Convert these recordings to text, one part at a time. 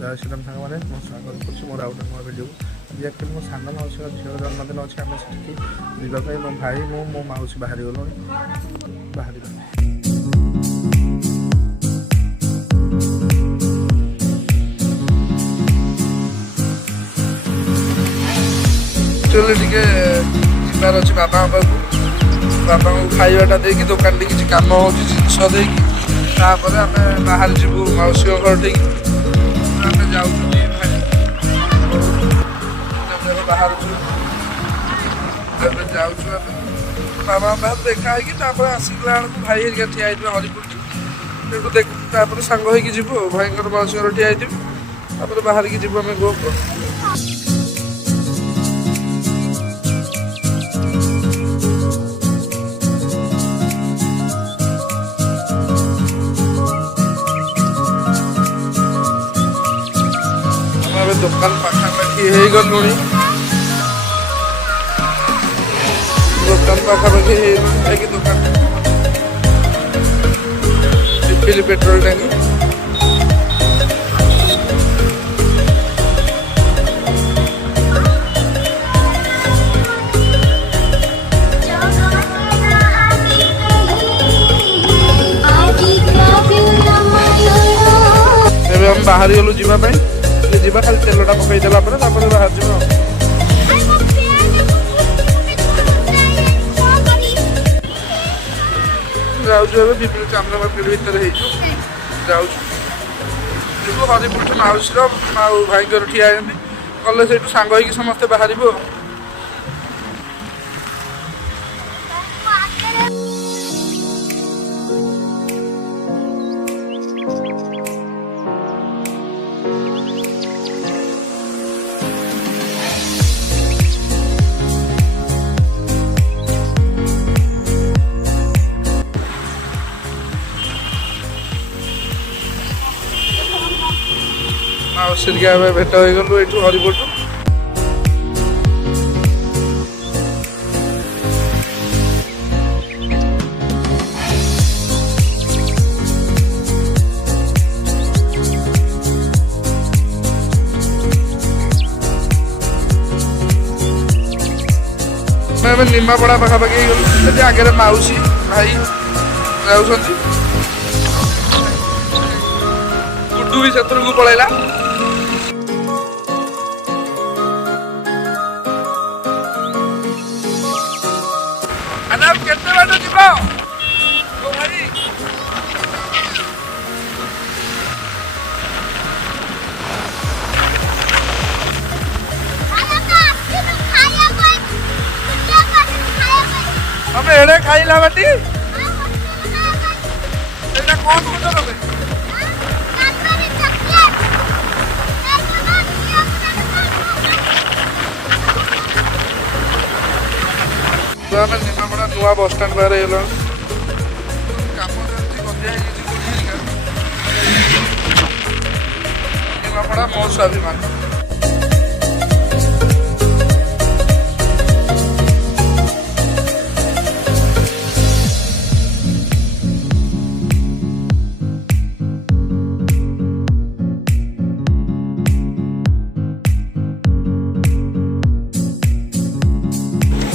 ଜୟ ଶ୍ରୀରାମ ସାଙ୍ଗମାନେ, ମୁଁ ସ୍ୱାଗତ କରୁଛି ମୋର ଆଉ ଗୋଟେ ନୂଆ ଭିଡ଼ିଓକୁ। ଆଜି ଆକ୍ଚୁଆଲି ମୋ ସାନ ମାଉସୀର ଝିଅର ଜନ୍ମଦିନ ଅଛି। ଆମେ ସେଠିକି ଯିବା ପାଇଁ ମୋ ଭାଇ, ମୁଁ, ମୋ ମାଉସୀ ବାହାରି ଗଲୁଣି। ବାହାରିବା ଆକ୍ଚୁଆଲି ଟିକେ ଯିବାର ଅଛି ବାବାଙ୍କ ପାଖକୁ। ବାବାଙ୍କୁ ଖାଇବାଟା ଦେଇକି ଦୋକାନରେ କିଛି କାମ ହେଉଛି ଜିନିଷ ଦେଇକି, ତାପରେ ଆମେ ବାହାରି ଯିବୁ ମାଉସୀଙ୍କ ଘର ଠିକି। ଆମେ ଯାଉଛୁ ଭାଇ ବାହାରୁଛୁ, ଏବେ ଯାଉଛୁ ଆମେ ବାବାଙ୍କ ପାଖରେ ଦେଖା ହେଇକି, ତାପରେ ଆସିଲା ବେଳକୁ ଭାଇ ହେରିକା ଠିଆ ହେଇଯିବେ ହରିପୁରଠି। ସେଠୁ ତାପରେ ସାଙ୍ଗ ହେଇକି ଯିବୁ ଆଉ। ଭାଇଙ୍କର ମାଉସୀ ଘର ଠିଆ ହେଇଯିବୁ, ତାପରେ ବାହାରିକି ଯିବୁ ଆମେ ଗୋକୁ। ଦୋକାନ ପାଖାପାଖି ହେଇଗଲୁଣି, ଦୋକାନ ପାଖାପାଖି ହେଇଗଲୁଣି। ଯାଇକି ଦୋକାନ ରିଫିଲ୍ ପେଟ୍ରୋଲ ଟାଙ୍କି। ଏବେ ଆମେ ବାହାରି ଗଲୁ ଯିବା ପାଇଁ। ଯିବା ଖାଲି ତେଲଟା ପକେଇ ଦେଲା ପରେ ତାପରେ ବାହାରି ଯିବା। ଯାଉଛୁ ଏବେ ବିପିନ ଚାନ୍ଦା ମାର୍କେଟ ଭିତରେ ହେଇଛୁ, ଯାଉଛୁ ଯିବୁ ହରିପୁରଠୁ ମାଉସୀର ଆଉ ଭାଇଙ୍କର ଠିଆ ହେଇଛନ୍ତି। ଗଲେ ସେଇଠୁ ସାଙ୍ଗ ହେଇକି ସମସ୍ତେ ବାହାରିବୁ ଆଉ। ମାଉସୀରିକା ଏବେ ଭେଟ ହେଇଗଲୁ ଏଇଠୁ ହରିପୁରଠୁ। ଆମେ ନିମାପଡ଼ା ପାଖାପାଖି ହେଇଗଲୁ। ସେଠି ଆଗରେ ମାଉସୀ ଭାଇ ଯାଉଛନ୍ତି। ଗୁଡୁ ବି ସେତରକୁ ପଳେଇଲା। କେତେ ବାଟ ଯିବ ଭାଇ? ତମେ ଏଡେ ଖାଇଲା ବାଟି ଏଇଟା କଣ କରୁଛ ତମେ? ଆମେ ନିମାପଡ଼ା ନୂଆ ବସଷ୍ଟାଣ୍ଡ ବାହାରେ ହେଇଗଲାଣି। କାମ ଚାଲିଛି, ଗଦିଆ ହେଇଯାଇଛି ନିମାପଡ଼ା ମୋ ସ୍ୱାଭିମାନ।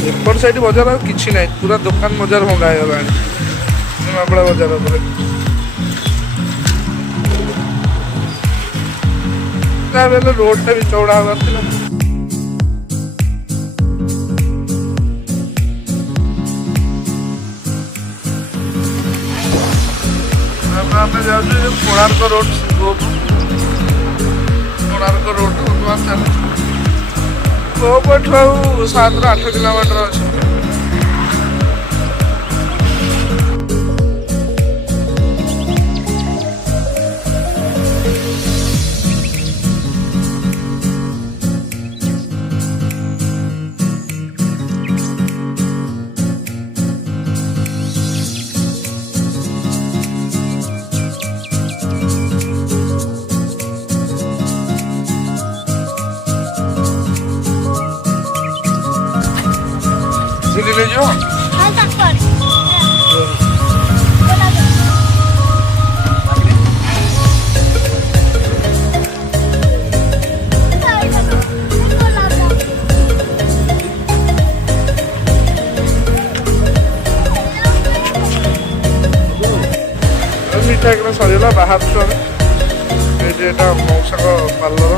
ଏପଟ ସାଇଡ୍ ବଜାର ଆଉ କିଛି ନାହିଁ, ପୁରା ଦୋକାନ ବଜାର ଭଙ୍ଗା ହେଇଗଲାଣି ନିମାପଡ଼ା ବଜାର ଉପରେ। ରୋଡଟା ବି ଚଉଡ଼ା ହବାର ଥିଲା। ଆମେ ଯାଉଛୁ କୋଣାର୍କ ରୋଡ। କୋଣାର୍କ ରୋଡ ବର୍ତ୍ତମାନ ଚାଲିଛି। ଏଠୁ ଆଉ 7-8 କିଲୋମିଟର ଅଛି। ले जाओ। ହେଲା ବାହାରୁଛୁ ଆମେ ଏଇଠି ଏଇଟା ମଉସାଙ୍କ ପାର୍ଲର।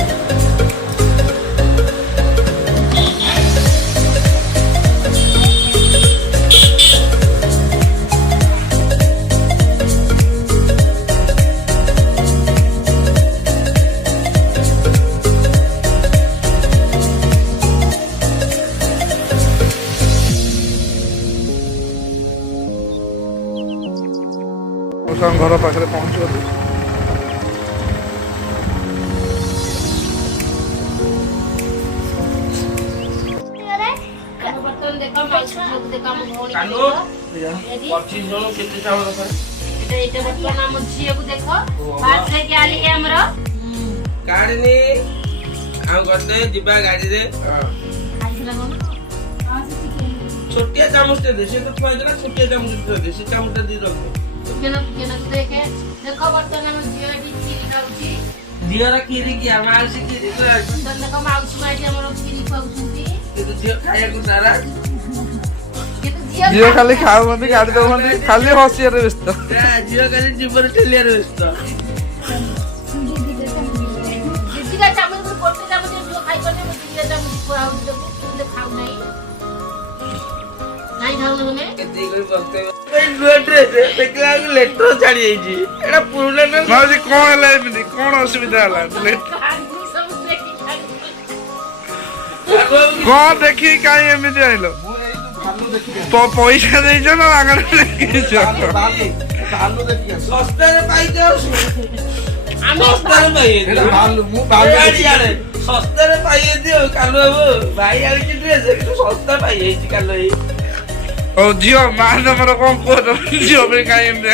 ମଉସାଙ୍କ ଘର ପାଖରେ ପହଞ୍ଚିଗଲୁ। छोटिया चामच दे से तो फायदा छोटिया चामच दे से चामच दे रख देखो बर्तमान झील खीरी खाऊची झील खीरी की माउसी खीरी देखो माउसी माई हमर खीरी खाऊछंती तो झील खाया को नाराज झील खाली खाऊंती गाड़ी दउंती खाली हसियारे व्यस्त झील खाली जीवन ठेलियारे व्यस्त जितिका चामच को कोटे चामच जो खाई करने जितिका चामच खाऊ तो खाऊ नहीं खाऊ ना केते कोई बक्ते भाई नुआ ड्रेस देखला लेटर छाड़ी जाई छी एडा पुरुना न माउसी कोन होला एमिति कोन असुविधा होला कोन देखी काई एमिति आइलो पैसा देइछ ना आगर देखिछ भालू देखि सस्ता रे पाई जाऊ सस्ता रे पाई एडा भालू मु भालू यारे सस्ता रे पाई दियो कालु बाबू भाई आली की ड्रेस सस्ता पाई जाई छी कालु ए ओ जियो मान नंबर कौन को जियो में काई एमिति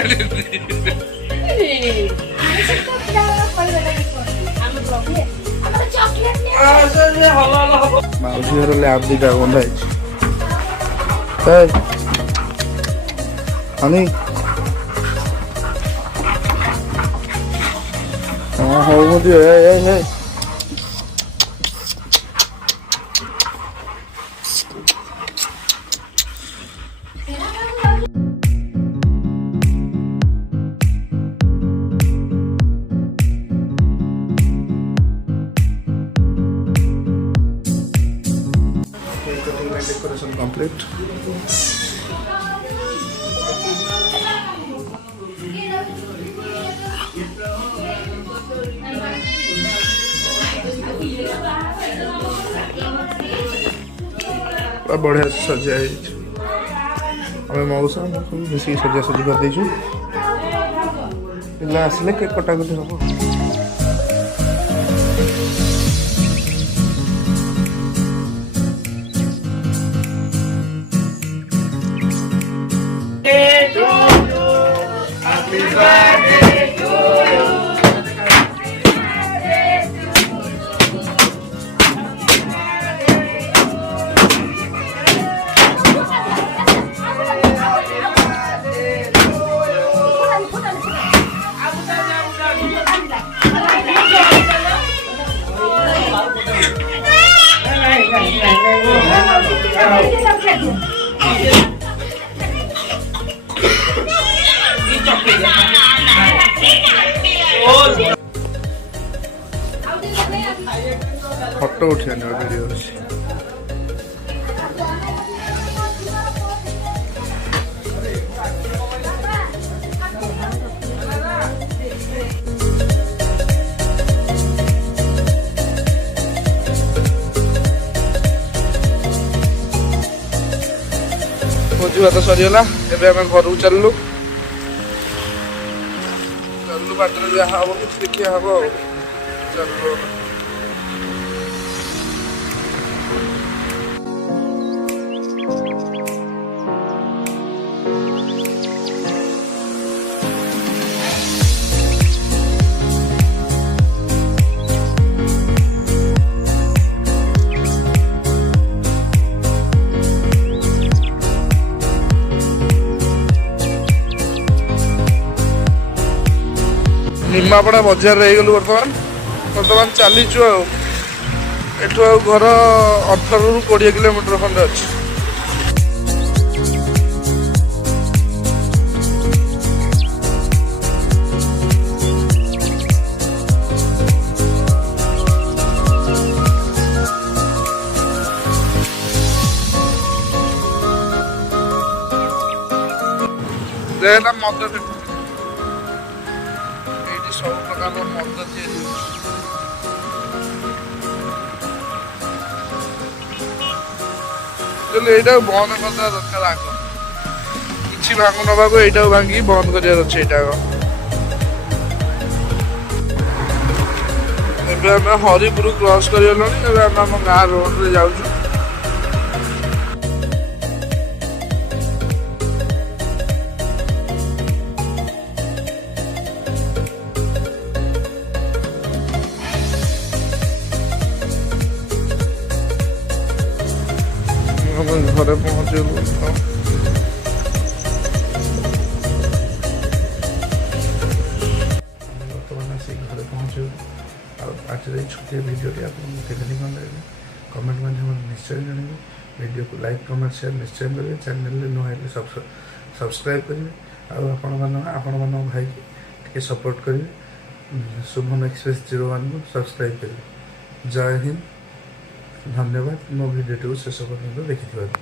माउसी घर लैब दिटा बंधा है हनी हाँ हो मुझे हे decoration complete. बढ़िया सजा हमें मौसा मिसिक सजा सजी कर देचु पिला आसले केक कटाकटी हम फोटो उठा वीडियो भोजी भात सरीगला एवं घर को चलू चलू बाटर जहाँ हम कुछ देखिए हम चलू निमापड़ा बजार रहीगलु बर्तमान चलीचु एठू घर 18 ରୁ 20 किलोमीटर खंडे अच्छी ଦେଲା ମଦ ଏଇଠି ସବୁ ପ୍ରକାର ମଦ ତିଆରି ହେଉଛି। ଏଇଟାକୁ ବନ୍ଦ କରିଦେବା ଦରକାର ଆଗ କିଛି ଭାଙ୍ଗୁ ନବାକୁ ଏଇଟାକୁ ଭାଙ୍ଗିକି ବନ୍ଦ କରିବାର ଅଛି ଏଇଟାକ। ଏବେ ଆମେ ହରିପୁର କ୍ରସ୍ କରିଗଲଣି ଏବେ ଆମେ ଆମ ଗାଁ ରୋଡରେ ଯାଉଛୁ। ଆମେ ଘରେ ପହଞ୍ଚିଗଲୁ। ବର୍ତ୍ତମାନ ଆସିକି ଘରେ ପହଞ୍ଚିଗଲୁ। ଆଉ ଆଜିର ଏଇ ଛୋଟିଆ ଭିଡ଼ିଓଟି ଆପଣଙ୍କୁ କେମିତି କ'ଣ ଲାଗିଲା କମେଣ୍ଟ ମାଧ୍ୟମରେ ନିଶ୍ଚୟ ଜଣାଇବେ। ଭିଡ଼ିଓକୁ ଲାଇକ୍ କମେଣ୍ଟ ସେୟାର ନିଶ୍ଚୟ କରିବେ। ଚ୍ୟାନେଲରେ ନୂଆ ହେଲେ ସବସ୍କ୍ରାଇବ୍ କରିବେ। ଆଉ ଆପଣମାନଙ୍କ ଭାଇକି ଟିକେ ସପୋର୍ଟ କରିବେ। ଶୁଭମ ଏକ୍ସପ୍ରେସ୍ 01କୁ ସବସ୍କ୍ରାଇବ୍ କରିବେ। ଜୟ ହିନ୍ଦ, ଧନ୍ୟବାଦ ମୋ ଭିଡ଼ିଓଟିକୁ ଶେଷ ପର୍ଯ୍ୟନ୍ତ ଦେଖିଥିବାରୁ।